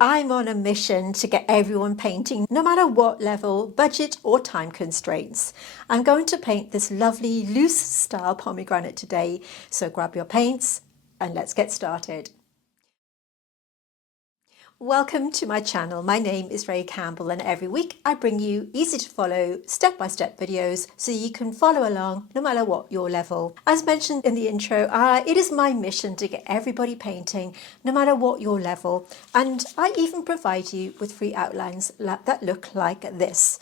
I'm on a mission to get everyone painting, no matter what level, budget or time constraints. I'm going to paint this lovely loose style pomegranate today, so grab your paints and let's get started. Welcome to my channel. My name is Ray Campbell and every week I bring you easy to follow step-by-step videos so you can follow along no matter what your level. As mentioned in the intro, it is my mission to get everybody painting no matter what your level, and I even provide you with free outlines that look like this.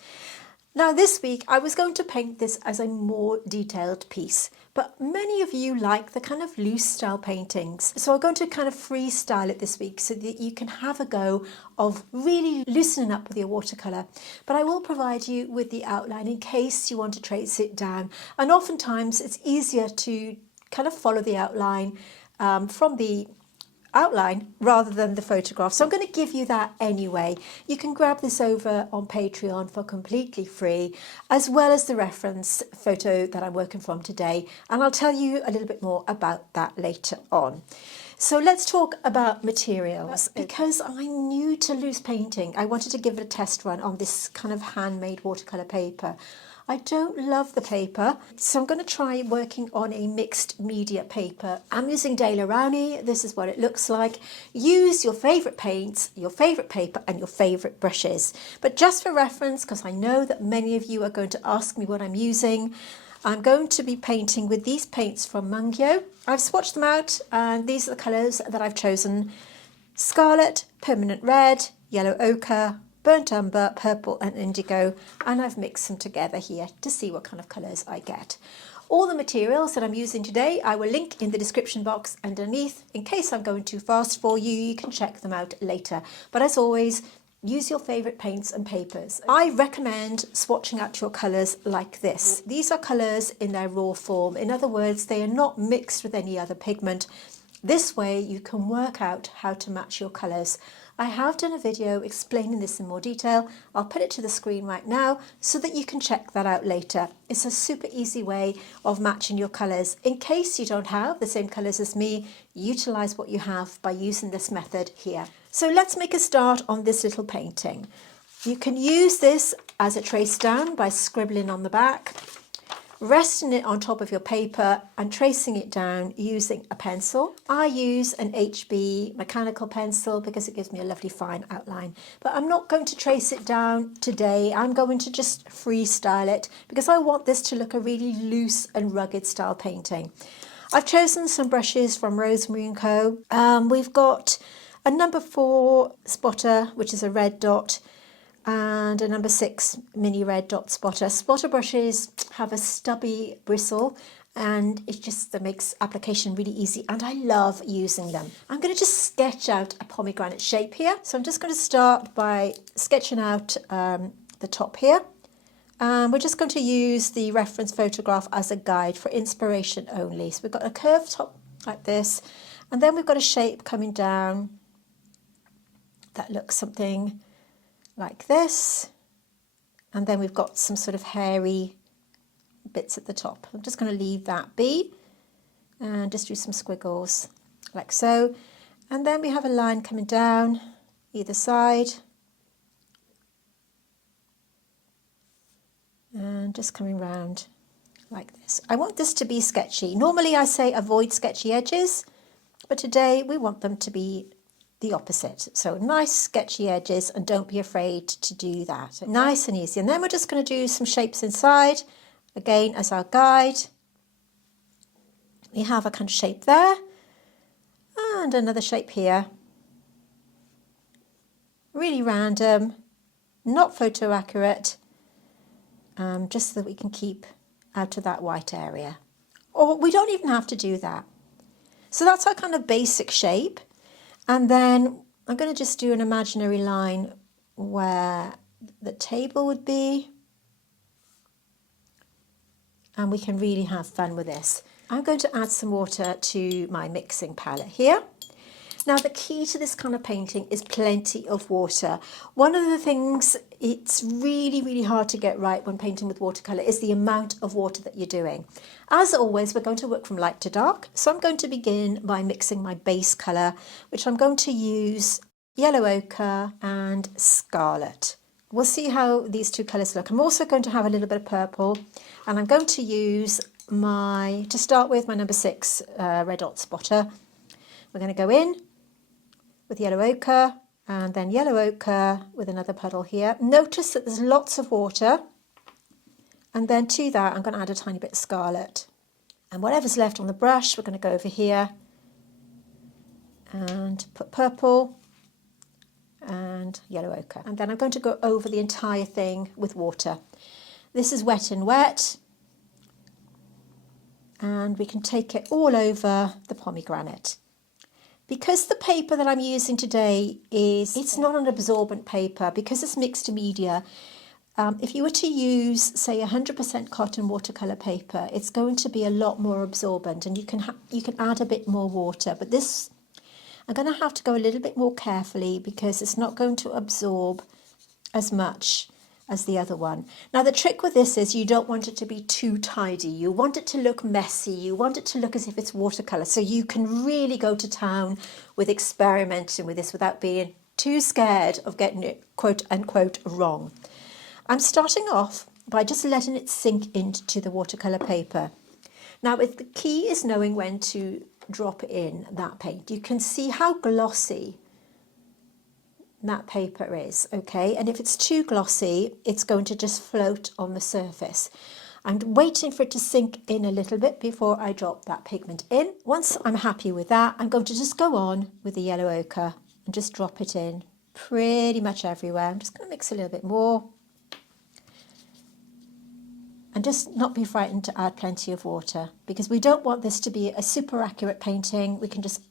Now this week I was going to paint this as a more detailed piece, but many of you like the kind of loose style paintings. So I'm going to kind of freestyle it this week so that you can have a go of really loosening up with your watercolour. But I will provide you with the outline in case you want to trace it down. And oftentimes it's easier to kind of follow the outline from the outline rather than the photograph, so I'm going to give you that anyway. You can grab this over on Patreon for completely free, as well as the reference photo that I'm working from today, and I'll tell you a little bit more about that later on. So let's talk about materials. Because I'm new to loose painting, I wanted to give it a test run on this kind of handmade watercolour paper. I don't love the paper, so I'm going to try working on a mixed media paper. I'm using Daler Rowney. This is what it looks like. Use your favourite paints, your favourite paper and your favourite brushes. But just for reference, because I know that many of you are going to ask me what I'm using, I'm going to be painting with these paints from Mungo. I've swatched them out and these are the colours that I've chosen: Scarlet, Permanent Red, Yellow Ochre, Burnt Umber, Purple and Indigo, and I've mixed them together here to see what kind of colours I get. All the materials that I'm using today I will link in the description box underneath. In case I'm going too fast for you, you can check them out later. But as always, use your favourite paints and papers. I recommend swatching out your colours like this. These are colours in their raw form. In other words, they are not mixed with any other pigment. This way you can work out how to match your colours. I have done a video explaining this in more detail. I'll put it to the screen right now so that you can check that out later. It's a super easy way of matching your colours. In case you don't have the same colours as me, utilise what you have by using this method here. So let's make a start on this little painting. You can use this as a trace down by scribbling on the back, resting it on top of your paper and tracing it down using a pencil. I use an HB mechanical pencil because it gives me a lovely fine outline, but I'm not going to trace it down today. I'm going to just freestyle it because I want this to look a really loose and rugged style painting. I've chosen some brushes from Rosemary & Co. We've got a number 4 spotter, which is a red dot, and a number 6 mini red dot spotter. Spotter brushes have a stubby bristle and that makes application really easy, and I love using them. I'm going to just sketch out a pomegranate shape here. So I'm just going to start by sketching out the top here. We're just going to use the reference photograph as a guide for inspiration only. So we've got a curved top like this, and then we've got a shape coming down that looks something like this, and then we've got some sort of hairy bits at the top. I'm just going to leave that be and just do some squiggles like so, and then we have a line coming down either side and just coming round like this. I want this to be sketchy. Normally I say avoid sketchy edges, but today we want them to be the opposite. So nice sketchy edges, and don't be afraid to do that. Nice and easy. And then we're just going to do some shapes inside, again as our guide. We have a kind of shape there and another shape here. Really random, not photo accurate, just so that we can keep out of that white area. Or we don't even have to do that. So that's our kind of basic shape. And then I'm going to just do an imaginary line where the table would be. And we can really have fun with this. I'm going to add some water to my mixing palette here. Now the key to this kind of painting is plenty of water. One of the things it's really hard to get right when painting with watercolour is the amount of water that you're doing. As always, we're going to work from light to dark, so I'm going to begin by mixing my base colour, which I'm going to use yellow ochre and scarlet. We'll see how these two colours look. I'm also going to have a little bit of purple, and I'm going to use to start with, my number 6 red dot spotter. We're going to go in with yellow ochre and then yellow ochre with another puddle here. Notice that there's lots of water, and then to that I'm going to add a tiny bit of scarlet. And whatever's left on the brush, we're going to go over here and put purple and yellow ochre. And then I'm going to go over the entire thing with water. This is Wet and Wet, and we can take it all over the pomegranate. Because the paper that I'm using today it's not an absorbent paper, because it's mixed media. If you were to use, say, 100% cotton watercolour paper, it's going to be a lot more absorbent, and you can add a bit more water. But this, I'm going to have to go a little bit more carefully, because it's not going to absorb as much as the other one. Now, the trick with this is you don't want it to be too tidy. You want it to look messy. You want it to look as if it's watercolour. So you can really go to town with experimenting with this without being too scared of getting it quote unquote wrong. I'm starting off by just letting it sink into the watercolour paper. Now, the key is knowing when to drop in that paint. You can see how glossy that paper is, okay? And if it's too glossy, it's going to just float on the surface. I'm waiting for it to sink in a little bit before I drop that pigment in. Once I'm happy with that, I'm going to just go on with the yellow ochre and just drop it in pretty much everywhere. I'm just going to mix a little bit more. And just not be frightened to add plenty of water, because we don't want this to be a super accurate painting. We can just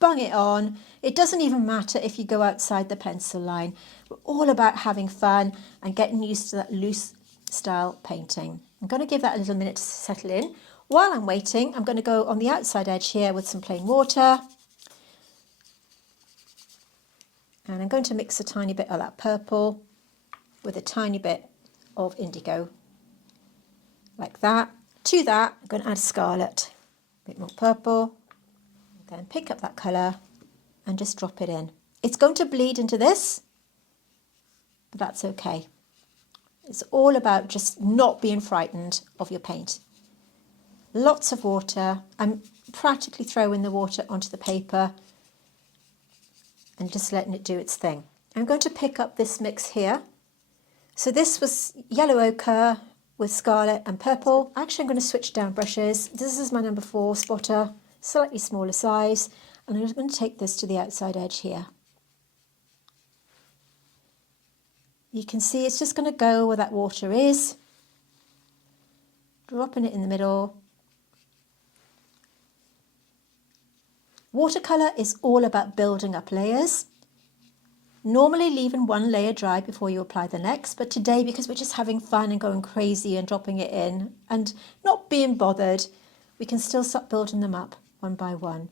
bung it on. It doesn't even matter if you go outside the pencil line. We're all about having fun and getting used to that loose style painting. I'm going to give that a little minute to settle in. While I'm waiting, I'm going to go on the outside edge here with some plain water. And I'm going to mix a tiny bit of that purple with a tiny bit of indigo. Like that. To that, I'm going to add scarlet, a bit more purple, and then pick up that colour and just drop it in. It's going to bleed into this, but that's okay. It's all about just not being frightened of your paint. Lots of water. I'm practically throwing the water onto the paper and just letting it do its thing. I'm going to pick up this mix here. So this was yellow ochre with scarlet and purple. Actually, I'm going to switch down brushes. This is my number 4 spotter, slightly smaller size, and I'm just going to take this to the outside edge here. You can see it's just going to go where that water is, dropping it in the middle. Watercolour is all about building up layers. Normally leaving one layer dry before you apply the next, but today, because we're just having fun and going crazy and dropping it in and not being bothered, we can still start building them up one by one.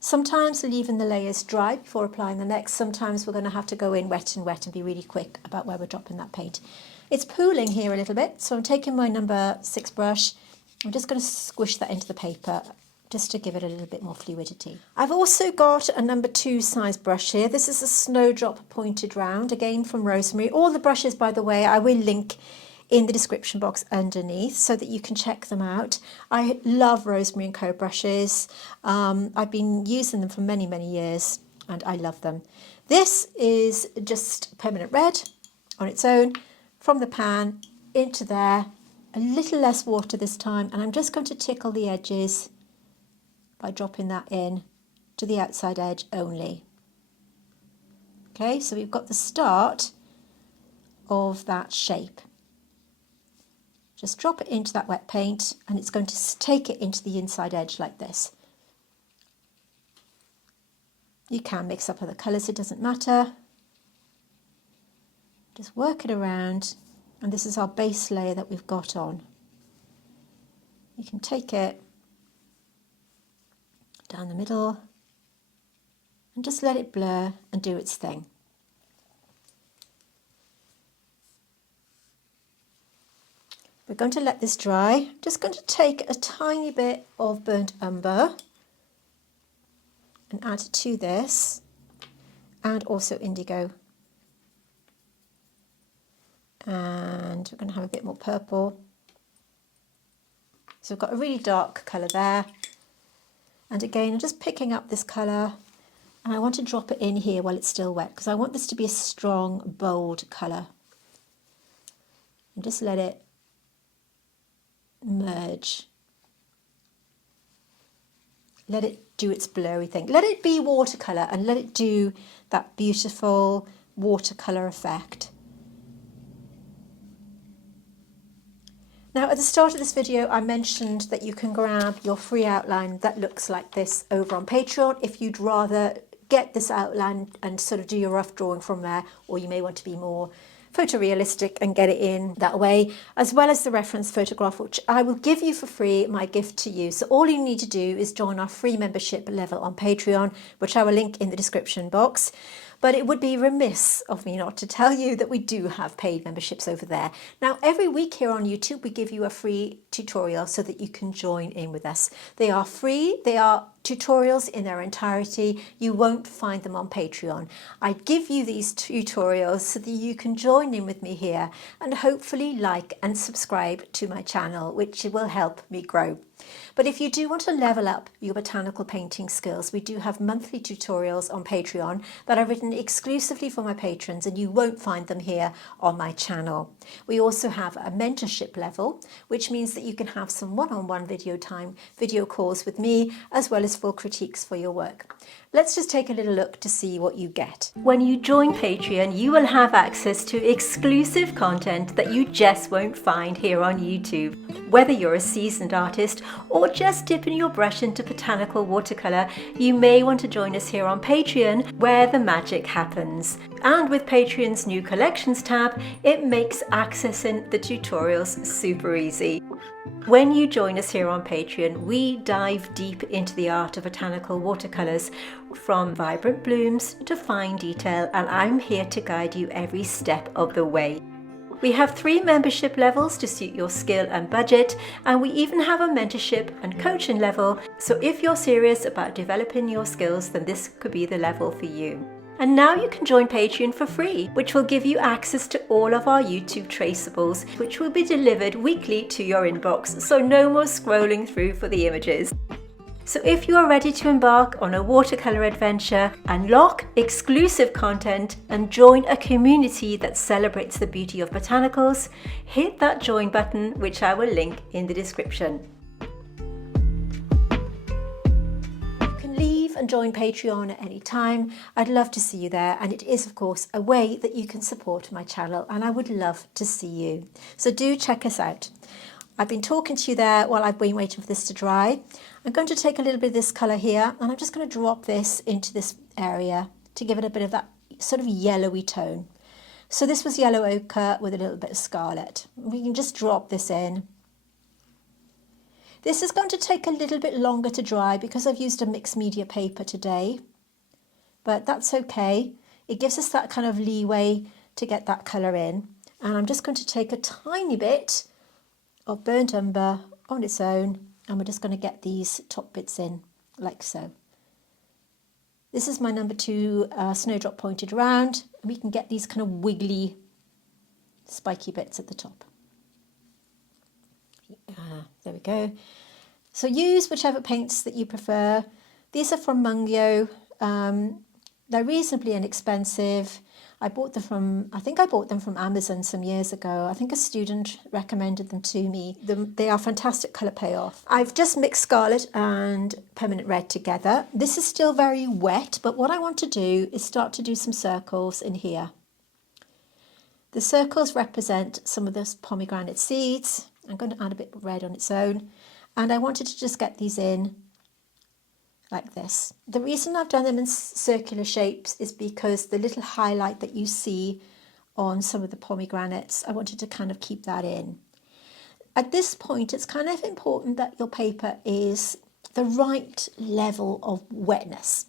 Sometimes leaving the layers dry before applying the next. Sometimes we're going to have to go in wet and wet and be really quick about where we're dropping that paint. It's pooling here a little bit, so I'm taking my number 6 brush. I'm just going to squish that into the paper, just to give it a little bit more fluidity. I've also got a number 2 size brush here. This is a Snowdrop pointed round, again from Rosemary. All the brushes, by the way, I will link in the description box underneath so that you can check them out. I love Rosemary & Co brushes. I've been using them for many, many years and I love them. This is just permanent red on its own, from the pan into there. A little less water this time, and I'm just going to tickle the edges by dropping that in to the outside edge only. Okay, so we've got the start of that shape. Just drop it into that wet paint and it's going to take it into the inside edge like this. You can mix up other colours, it doesn't matter. Just work it around, and this is our base layer that we've got on. You can take it down the middle and just let it blur and do its thing. We're going to let this dry. I'm just going to take a tiny bit of burnt umber and add it to this. and also indigo. And we're going to have a bit more purple. So we've got a really dark colour there. And again, I'm just picking up this colour, and I want to drop it in here while it's still wet, because I want this to be a strong, bold colour. And just let it merge. Let it do its blurry thing. Let it be watercolour and let it do that beautiful watercolour effect. Now, at the start of this video, I mentioned that you can grab your free outline that looks like this over on Patreon if you'd rather get this outline and sort of do your rough drawing from there, or you may want to be more photorealistic and get it in that way, as well as the reference photograph, which I will give you for free, my gift to you. So all you need to do is join our free membership level on Patreon, which I will link in the description box. But it would be remiss of me not to tell you that we do have paid memberships over there. Now, every week here on YouTube, we give you a free tutorial so that you can join in with us. They are free. They are tutorials in their entirety. You won't find them on Patreon. I give you these tutorials so that you can join in with me here and hopefully like and subscribe to my channel, which will help me grow. But if you do want to level up your botanical painting skills, we do have monthly tutorials on Patreon that are written exclusively for my patrons, and you won't find them here on my channel. We also have a mentorship level, which means that you can have some one-on-one video calls with me, as well as full critiques for your work. Let's just take a little look to see what you get. When you join Patreon, you will have access to exclusive content that you just won't find here on YouTube. Whether you're a seasoned artist or just dipping your brush into botanical watercolour, you may want to join us here on Patreon, where the magic happens. And with Patreon's new collections tab, it makes accessing the tutorials super easy. When you join us here on Patreon, we dive deep into the art of botanical watercolours, from vibrant blooms to fine detail, and I'm here to guide you every step of the way. We have 3 membership levels to suit your skill and budget, and we even have a mentorship and coaching level, so if you're serious about developing your skills, then this could be the level for you. And now you can join Patreon for free, which will give you access to all of our YouTube traceables, which will be delivered weekly to your inbox, so no more scrolling through for the images. So if you are ready to embark on a watercolour adventure, unlock exclusive content and join a community that celebrates the beauty of botanicals, hit that join button, which I will link in the description. You can leave and join Patreon at any time. I'd love to see you there, and it is of course a way that you can support my channel, and I would love to see you. So do check us out. I've been talking to you there while I've been waiting for this to dry. I'm going to take a little bit of this colour here, and I'm just going to drop this into this area to give it a bit of that sort of yellowy tone. So this was yellow ochre with a little bit of scarlet. We can just drop this in. This is going to take a little bit longer to dry because I've used a mixed media paper today, but that's okay. It gives us that kind of leeway to get that colour in. And I'm just going to take a tiny bit of burnt umber on its own, and we're just going to get these top bits in like so. This is my number 2 snowdrop pointed round, and we can get these kind of wiggly spiky bits at the top. There we go. So use whichever paints that you prefer. These are from Mungo. They're reasonably inexpensive. I think I bought them from Amazon some years ago. I think a student recommended them to me. They are fantastic colour payoff. I've just mixed Scarlet and Permanent Red together. This is still very wet, but what I want to do is start to do some circles in here. The circles represent some of those pomegranate seeds. I'm going to add a bit of red on its own, and I wanted to just get these in like this. The reason I've done them in circular shapes is because the little highlight that you see on some of the pomegranates, I wanted to kind of keep that in. At this point, it's kind of important that your paper is the right level of wetness.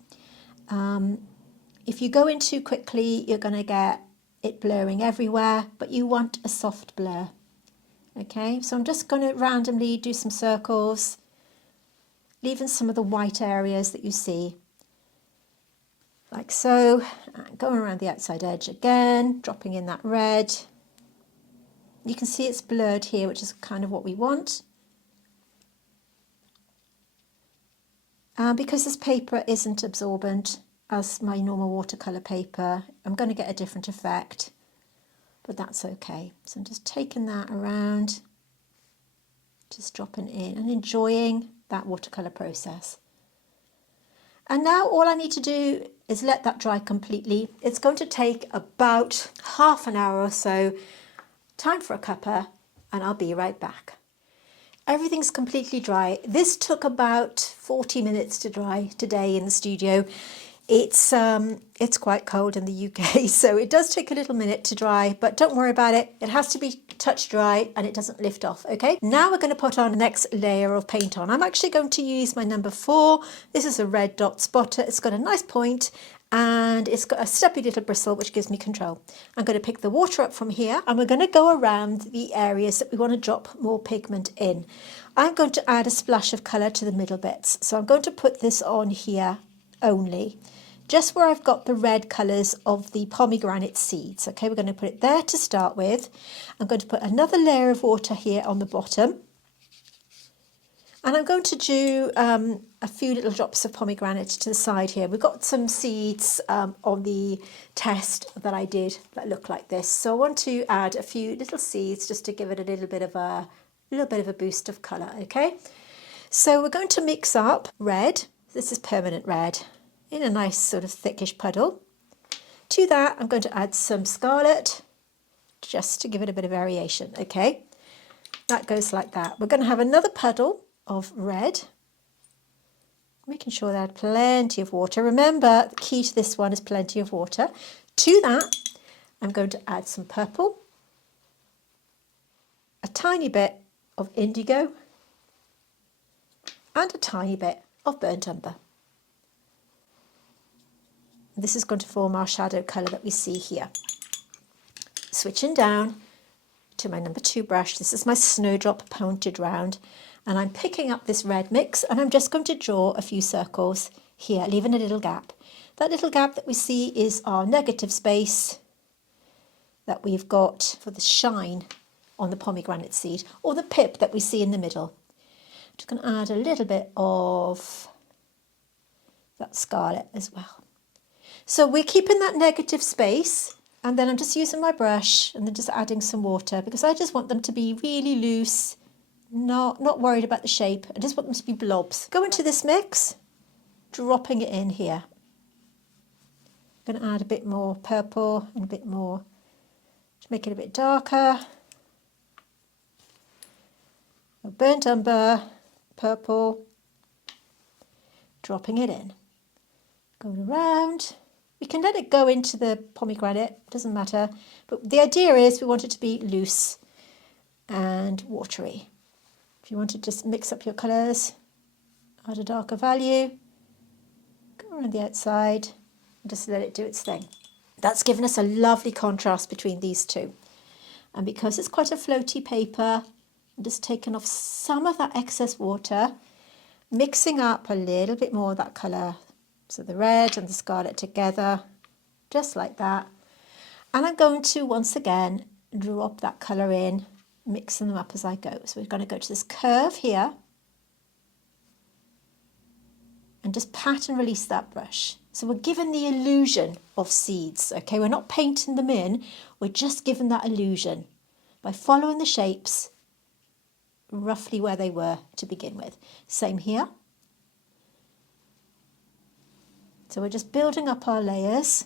If you go in too quickly, you're going to get it blurring everywhere, but you want a soft blur. Okay, so I'm just going to randomly do some circles, leaving some of the white areas that you see. like so, and going around the outside edge again, dropping in that red. You can see it's blurred here, which is kind of what we want. And because this paper isn't absorbent as my normal watercolour paper, I'm going to get a different effect, but that's okay. So I'm just taking that around, just dropping in and enjoying that watercolour process. And now all I need to do is let that dry completely. It's going to take about half an hour or so. Time for a cuppa, and I'll be right back. Everything's completely dry. This took about 40 minutes to dry today in the studio. It's quite cold in the UK, so it does take a little minute to dry, but don't worry about it. It has to be touch dry and it doesn't lift off, okay? Now we're going to put on the next layer of paint on. I'm actually going to use my number 4. This is a red dot spotter. It's got a nice point and it's got a stubby little bristle which gives me control. I'm going to pick the water up from here and we're going to go around the areas that we want to drop more pigment in. I'm going to add a splash of colour to the middle bits. So I'm going to put this on here only, just where I've got the red colours of the pomegranate seeds. Okay, we're going to put it there to start with. I'm going to put another layer of water here on the bottom. And I'm going to do a few little drops of pomegranate to the side here. We've got some seeds on the test that I did that look like this. So I want to add a few little seeds just to give it a little bit of a boost of colour, okay? So we're going to mix up red. This is permanent red in a nice sort of thickish puddle. To that, I'm going to add some Scarlet just to give it a bit of variation, okay? That goes like that. We're going to have another puddle of red, making sure they had plenty of water. Remember, the key to this one is plenty of water. To that, I'm going to add some purple, a tiny bit of indigo, and a tiny bit of burnt umber. This is going to form our shadow colour that we see here. Switching down to my number 2 brush. This is my Snowdrop pointed round, and I'm picking up this red mix and I'm just going to draw a few circles here, leaving a little gap. That little gap that we see is our negative space that we've got for the shine on the pomegranate seed, or the pip that we see in the middle. I'm just going to add a little bit of that Scarlet as well. So we're keeping that negative space, and then I'm just using my brush and then just adding some water because I just want them to be really loose, not worried about the shape. I just want them to be blobs. Go into this mix, dropping it in here. I'm going to add a bit more purple and a bit more to make it a bit darker. Burnt umber, purple, dropping it in. Going around. We can let it go into the pomegranate, doesn't matter. But the idea is we want it to be loose and watery. If you want to just mix up your colours, add a darker value, go around the outside and just let it do its thing. That's given us a lovely contrast between these two. And because it's quite a floaty paper, I'm just taking off some of that excess water, mixing up a little bit more of that colour. So the red and the Scarlet together, just like that. And I'm going to, once again, drop that colour in, mixing them up as I go. So we're going to go to this curve here and just pat and release that brush. So we're given the illusion of seeds, okay? We're not painting them in, we're just given that illusion by following the shapes roughly where they were to begin with. Same here. So we're just building up our layers,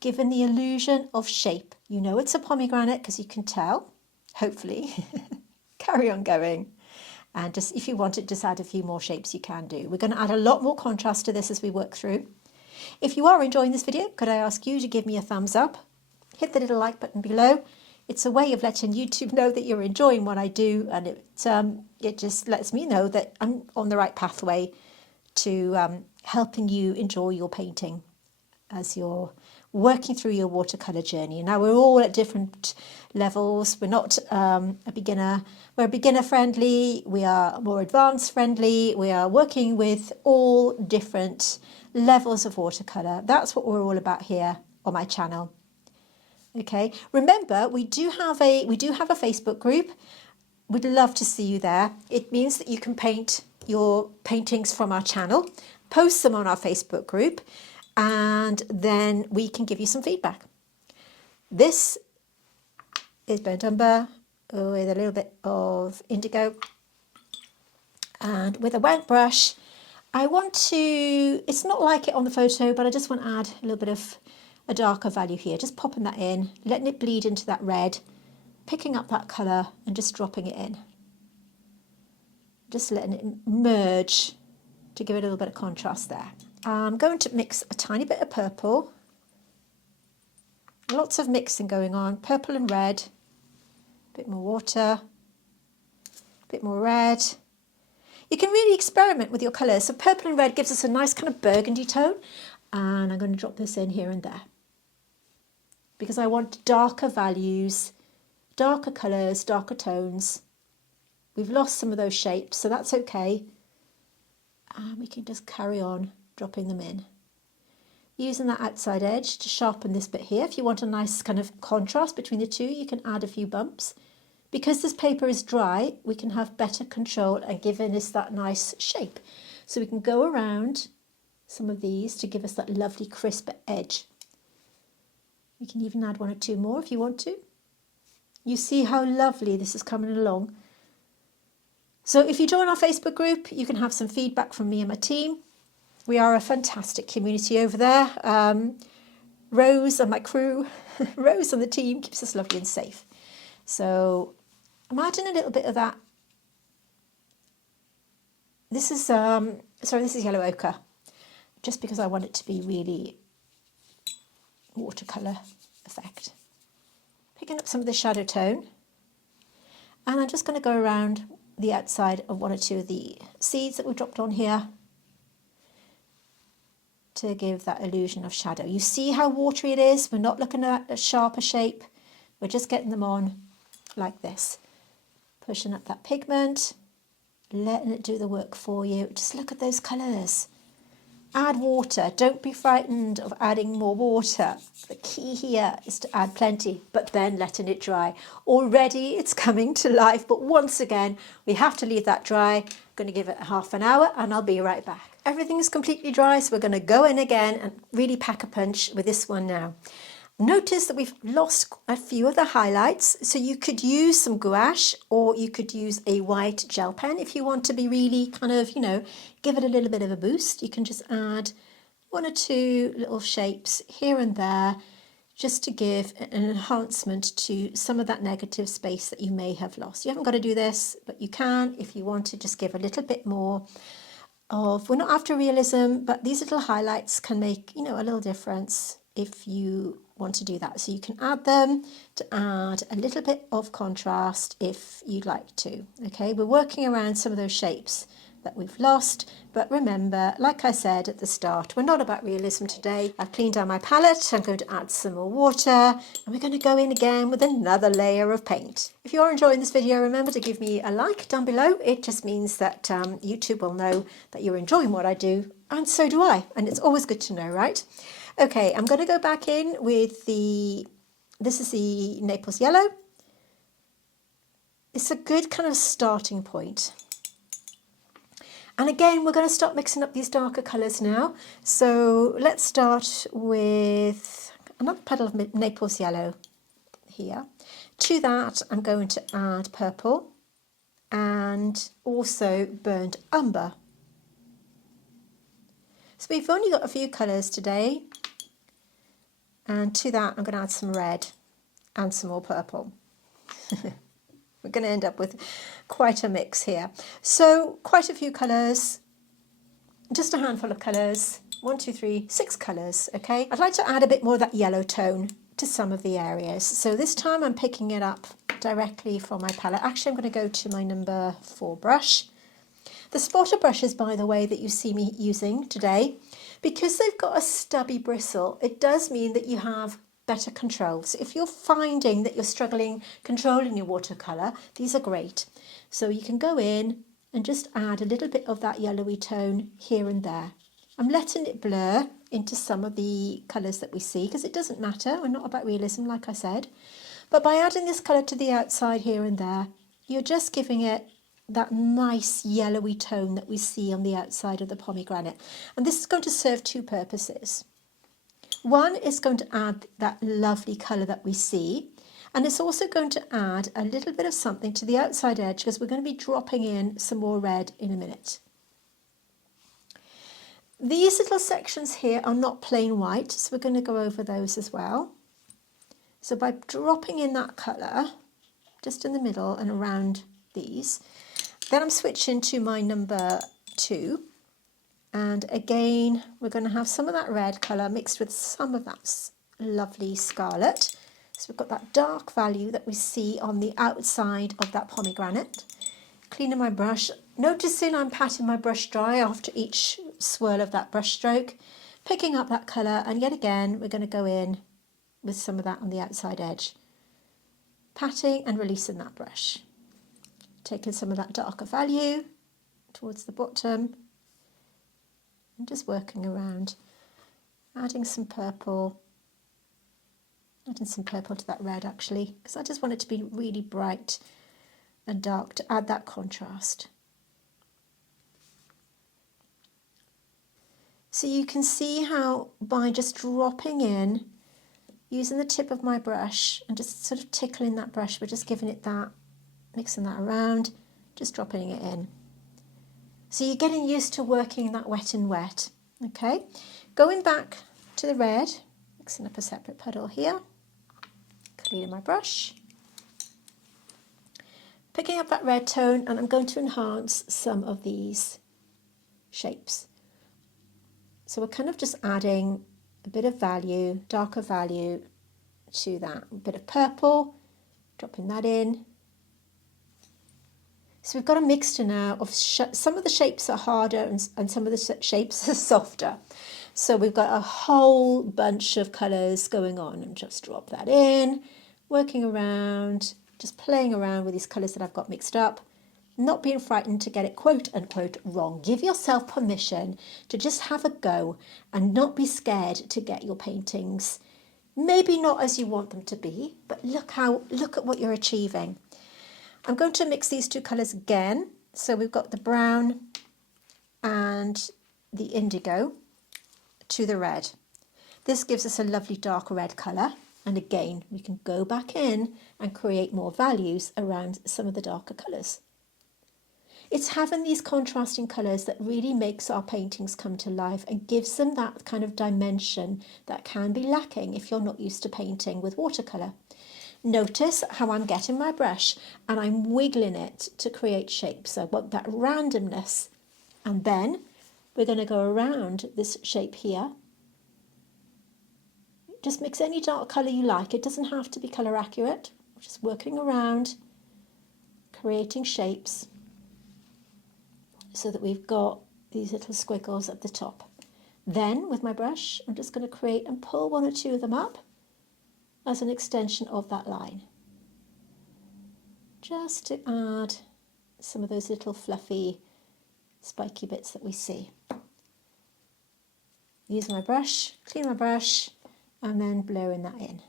given the illusion of shape. You know it's a pomegranate because you can tell, hopefully. Carry on going. And just if you want it, just add a few more shapes you can do. We're going to add a lot more contrast to this as we work through. If you are enjoying this video, could I ask you to give me a thumbs up? Hit the little like button below. It's a way of letting YouTube know that you're enjoying what I do, and it just lets me know that I'm on the right pathway to helping you enjoy your painting as you're working through your watercolour journey. Now we're all at different levels. We're not a beginner. We're beginner friendly. We are more advanced friendly. We are working with all different levels of watercolour. That's what we're all about here on my channel. Okay, remember we do have a Facebook group. We'd love to see you there. It means that you can paint your paintings from our channel, post them on our Facebook group, and then we can give you some feedback. This is burnt umber with a little bit of indigo, and with a wet brush I want to, it's not like it on the photo, but I just want to add a little bit of a darker value here, just popping that in, letting it bleed into that red, picking up that colour and just dropping it in, just letting it merge to give it a little bit of contrast there. I'm going to mix a tiny bit of purple, lots of mixing going on, purple and red, a bit more water, a bit more red. You can really experiment with your colours. So purple and red gives us a nice kind of burgundy tone, and I'm going to drop this in here and there because I want darker values, darker colours, darker tones. We've lost some of those shapes, so that's okay. And we can just carry on dropping them in. Using that outside edge to sharpen this bit here. If you want a nice kind of contrast between the two, you can add a few bumps. Because this paper is dry, we can have better control and giving us that nice shape. So we can go around some of these to give us that lovely crisp edge. You can even add one or two more if you want to. You see how lovely this is coming along. So if you join our Facebook group, you can have some feedback from me and my team. We are a fantastic community over there. Rose and my crew, Rose and the team keeps us lovely and safe. So I'm adding a little bit of that. This is yellow ochre, just because I want it to be really watercolour effect. Picking up some of the shadow tone, and I'm just going to go around the outside of one or two of the seeds that we dropped on here to give that illusion of shadow. You see how watery it is? We're not looking at a sharper shape. We're just getting them on like this. Pushing up that pigment, letting it do the work for you. Just look at those colours. Add water. Don't be frightened of adding more water. The key here is to add plenty, but then letting it dry. Already it's coming to life, but once again, we have to leave that dry. I'm going to give it half an hour and I'll be right back. Everything is completely dry, so we're going to go in again and really pack a punch with this one now. Notice that we've lost a few of the highlights, so you could use some gouache or you could use a white gel pen if you want to be really kind of, give it a little bit of a boost. You can just add one or two little shapes here and there just to give an enhancement to some of that negative space that you may have lost. You haven't got to do this, but you can if you want to just give a little bit more of, we're not after realism, but these little highlights can make, a little difference if you want to do that. So you can add them to add a little bit of contrast if you'd like to. Okay, we're working around some of those shapes that we've lost, but remember, like I said at the start, we're not about realism today. I've cleaned down my palette. I'm going to add some more water, and we're going to go in again with another layer of paint. If you're enjoying this video, remember to give me a like down below. It just means that YouTube will know that you're enjoying what I do, and so do I, and it's always good to know, right? Okay, I'm going to go back in with this is the Naples yellow. It's a good kind of starting point. And again, we're going to start mixing up these darker colours now. So let's start with another petal of Naples yellow here. To that, I'm going to add purple and also burnt umber. So we've only got a few colours today. And to that, I'm going to add some red and some more purple. We're going to end up with quite a mix here. So quite a few colours, just a handful of colours, 1, 2, 3, 6 colours, okay? I'd like to add a bit more of that yellow tone to some of the areas. So this time I'm picking it up directly from my palette. Actually, I'm going to go to my number 4 brush. The spotter brushes, by the way, that you see me using today, because they've got a stubby bristle, it does mean that you have better control. So if you're finding that you're struggling controlling your watercolour, these are great. So you can go in and just add a little bit of that yellowy tone here and there. I'm letting it blur into some of the colours that we see because it doesn't matter. We're not about realism, like I said. But by adding this colour to the outside here and there, you're just giving it that nice yellowy tone that we see on the outside of the pomegranate. And this is going to serve two purposes. One is going to add that lovely colour that we see, and it's also going to add a little bit of something to the outside edge because we're going to be dropping in some more red in a minute. These little sections here are not plain white, so we're going to go over those as well. So by dropping in that colour just in the middle and around these, then I'm switching to my number 2. And again, we're going to have some of that red colour mixed with some of that lovely scarlet. So we've got that dark value that we see on the outside of that pomegranate. Cleaning my brush, noticing I'm patting my brush dry after each swirl of that brush stroke, picking up that colour, and yet again we're going to go in with some of that on the outside edge. Patting and releasing that brush. Taking some of that darker value towards the bottom. And just working around, adding some purple to that red actually, because I just want it to be really bright and dark to add that contrast. So you can see how by just dropping in, using the tip of my brush and just sort of tickling that brush, we're just giving it that, mixing that around, just dropping it in. So you're getting used to working that wet and wet, okay? Going back to the red, mixing up a separate puddle here, cleaning my brush, picking up that red tone, and I'm going to enhance some of these shapes. So we're kind of just adding a bit of value, darker value to that, a bit of purple, dropping that in. So we've got a mixture now of some of the shapes are harder and some of the shapes are softer. So we've got a whole bunch of colours going on, and just drop that in, working around, just playing around with these colours that I've got mixed up, not being frightened to get it quote unquote wrong. Give yourself permission to just have a go and not be scared to get your paintings maybe not as you want them to be, but look at what you're achieving. I'm going to mix these two colours again. So we've got the brown and the indigo to the red. This gives us a lovely dark red colour, and again we can go back in and create more values around some of the darker colours. It's having these contrasting colours that really makes our paintings come to life and gives them that kind of dimension that can be lacking if you're not used to painting with watercolour. Notice how I'm getting my brush and I'm wiggling it to create shapes. I want that randomness. And then we're going to go around this shape here. Just mix any dark colour you like. It doesn't have to be colour accurate. Just working around, creating shapes so that we've got these little squiggles at the top. Then with my brush, I'm just going to create and pull one or two of them up as an extension of that line, just to add some of those little fluffy spiky bits that we see. Use my brush, clean my brush, and then blurring that in.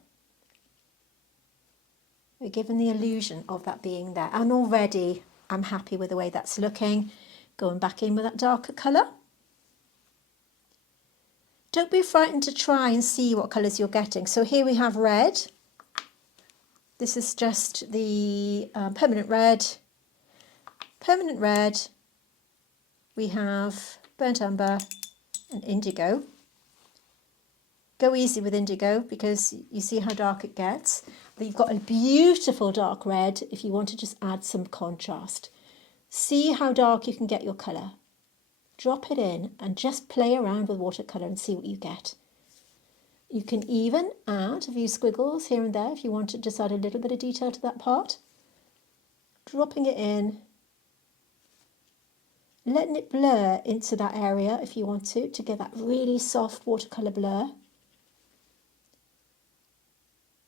We're given the illusion of that being there, and already I'm happy with the way that's looking. Going back in with that darker colour. Don't be frightened to try and see what colours you're getting. So here we have red. This is just the permanent red. Permanent red. We have burnt umber and indigo. Go easy with indigo because you see how dark it gets. But you've got a beautiful dark red if you want to just add some contrast. See how dark you can get your colour. Drop it in and just play around with watercolour and see what you get. You can even add a few squiggles here and there if you want to just add a little bit of detail to that part. Dropping it in. Letting it blur into that area if you want to get that really soft watercolour blur.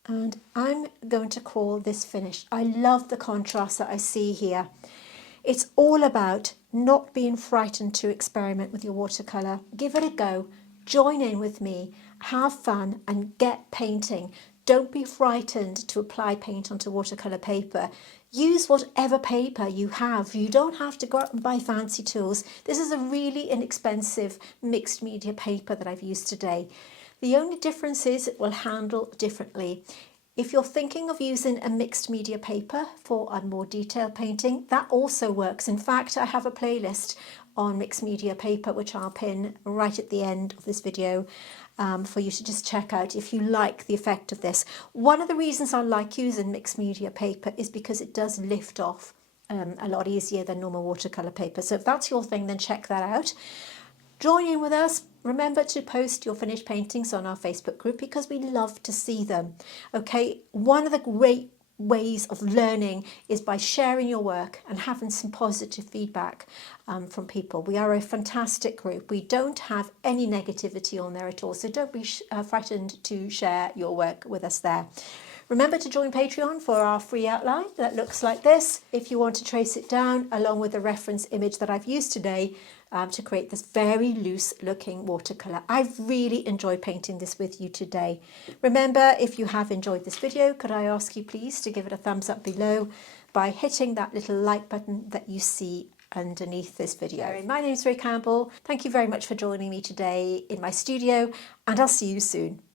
And I'm going to call this finished. I love the contrast that I see here. It's all about not being frightened to experiment with your watercolour. Give it a go. Join in with me, have fun and get painting. Don't be frightened to apply paint onto watercolour paper. Use whatever paper you have. You don't have to go out and buy fancy tools. This is a really inexpensive mixed media paper that I've used today. The only difference is it will handle differently. If you're thinking of using a mixed media paper for a more detailed painting, that also works. In fact, I have a playlist on mixed media paper, which I'll pin right at the end of this video for you to just check out if you like the effect of this. One of the reasons I like using mixed media paper is because it does lift off a lot easier than normal watercolour paper. So if that's your thing, then check that out. Join in with us. Remember to post your finished paintings on our Facebook group because we love to see them. Okay, one of the great ways of learning is by sharing your work and having some positive feedback from people. We are a fantastic group. We don't have any negativity on there at all, so don't be frightened to share your work with us there. Remember to join Patreon for our free outline that looks like this if you want to trace it down along with the reference image that I've used today to create this very loose looking watercolour. I've really enjoyed painting this with you today. Remember, if you have enjoyed this video, could I ask you please to give it a thumbs up below by hitting that little like button that you see underneath this video. My name is Ray Campbell. Thank you very much for joining me today in my studio, and I'll see you soon.